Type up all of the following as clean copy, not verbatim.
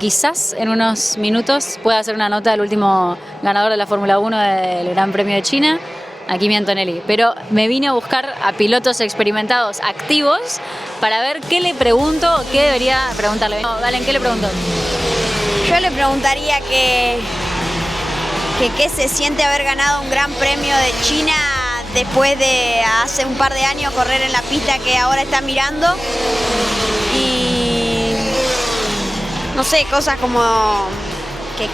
Quizás en unos minutos pueda hacer una nota del último ganador de la Fórmula 1 del Gran Premio de China, a Kimi Antonelli, pero me vine a buscar a pilotos experimentados, activos, para ver qué le pregunto, qué debería preguntarle. No, Valen, ¿qué le pregunto? Yo le preguntaría que qué se siente haber ganado un Gran Premio de China después de hace un par de años correr en la pista que ahora está mirando, y no sé, cosas como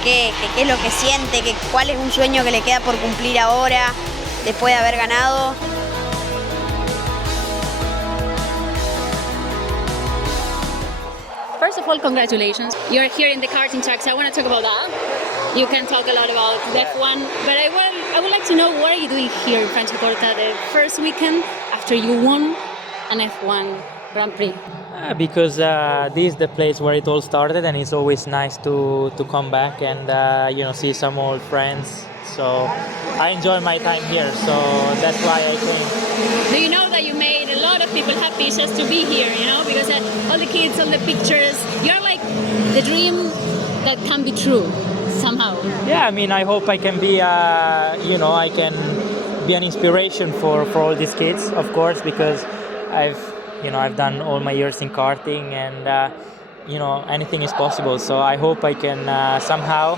qué es lo que siente, cuál es un sueño que le queda por cumplir ahora después de haber ganado. First of all, congratulations. You're here in the karting track, so I want to talk about that. You can talk a lot about the F1, but I would like to know, what are you doing here in Franciacorta the first weekend after you won an F1 Grand Prix? Because this is the place where it all started, and it's always nice to come back and see some old friends. So I enjoy my time here, so that's why I came. Do you know that you made a lot of people happy just to be here, because all the kids, all the pictures, you're like the dream that can be true somehow. Yeah, I mean, I hope I can be, I can be an inspiration for all these kids, of course, because I've done all my years in karting, and anything is possible. So I hope I can somehow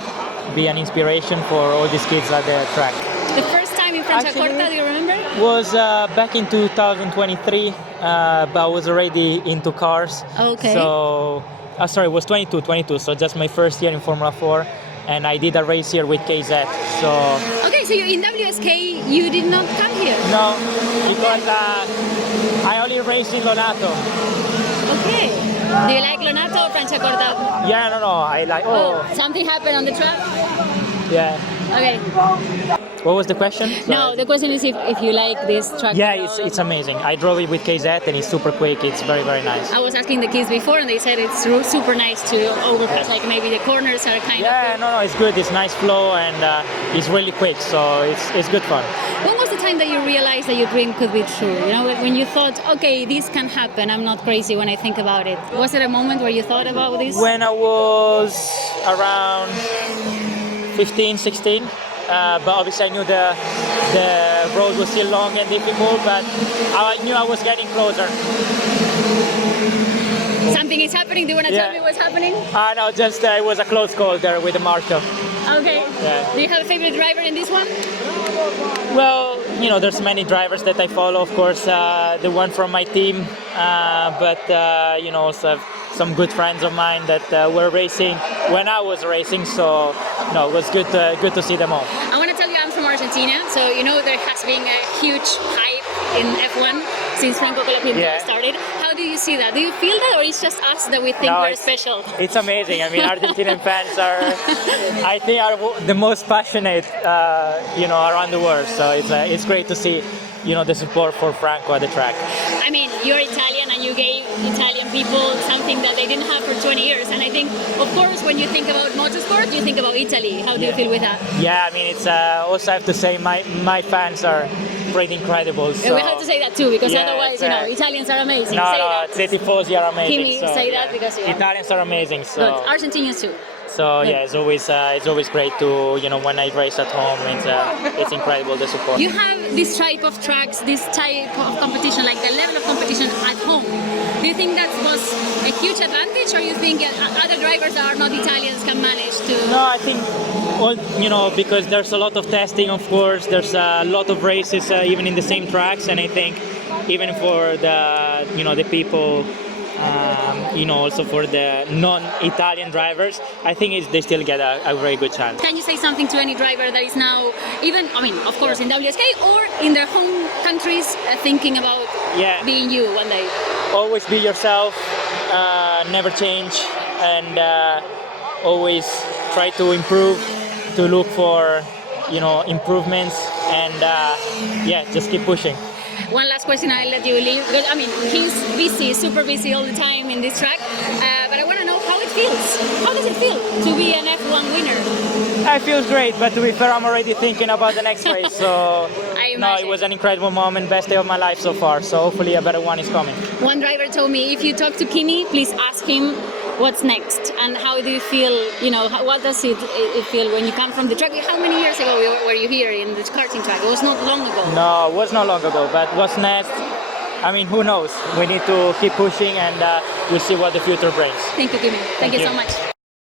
be an inspiration for all these kids at the track. The first time in Franciacorta, do you remember? Was back in 2023, but I was already into cars. Okay. So, sorry, it was 22, so just my first year in Formula 4, and I did a race here with KZ. So. Okay, so you're in WSK, you did not come here? No, because I only raced in Lonato. Okay. Do you like Lonato or Franciacorta? Yeah, no, I like. Oh, something happened on the track? Yeah. Okay. What was the question? No, the question is if you like this track. Yeah, it's amazing. I drove it with KZ, and it's super quick. It's very, very nice. I was asking the kids before, and they said it's super nice to overpass. Like maybe the corners are kind of. Yeah, no, it's good. It's nice flow, and it's really quick, so it's good fun. When was the time that you realized that your dream could be true? When you thought, okay, this can happen. I'm not crazy when I think about it. Was there a moment where you thought about this? When I was around 15, 16. But obviously I knew the road was still long and difficult, but I knew I was getting closer. Something is happening. Do you want to tell me what's happening? No, just it was a close call there with the marshal. Okay. Yeah. Do you have a favorite driver in this one? Well, there's many drivers that I follow, of course, the one from my team, but also have some good friends of mine that were racing when I was racing, so it was good to see them all. I want to tell you I'm from Argentina, so there has been a huge hype in F1 since Franco Colapinto started. How do you see that? Do you feel that, or it's just us that we think we're special? It's amazing. I mean, Argentinian fans are the most passionate, around the world. So it's great to see, the support for Franco at the track. I mean, you're Italian, and you gave Italian people something that they didn't have for 20 years. And I think, of course, when you think about motorsport, you think about Italy. How do you feel with that? Yeah, I mean, it's also I have to say my fans are pretty incredible. So. We have to say that too, because otherwise, Italians are amazing. No, the tifosi are amazing. Kimi, say that because Italians are amazing. So. Good. Argentinians too. So yeah, it's always great to when I race at home. It's incredible, the support. You have this type of tracks, this type of competition, like the level of competition at home. Do you think that was a huge advantage, or you think other drivers that are not Italians can manage to? No, I think because there's a lot of testing, of course. There's a lot of races even in the same tracks, and I think even for the people. Also for the non-Italian drivers, I think they still get a very good chance. Can you say something to any driver that is now, of course, in WSK or in their home countries, thinking about being you one day? Always be yourself, never change, and always try to improve, to look for, improvements, and just keep pushing. One last question, I'll let you leave, because he's busy, super busy all the time in this track, but I want to know how it feels. How does it feel to be an F1 winner? It feels great, but to be fair, I'm already thinking about the next race, so it was an incredible moment, best day of my life so far, so hopefully a better one is coming. One driver told me, if you talk to Kimi, please ask him what's next, and how do you feel? You know, what does it feel when you come from the track? How many years ago were you here in this karting track? It was not long ago. No, it was not long ago, but what's next? I mean, who knows? We need to keep pushing, and we'll see what the future brings. Thank you, Kimi. Thank you so much.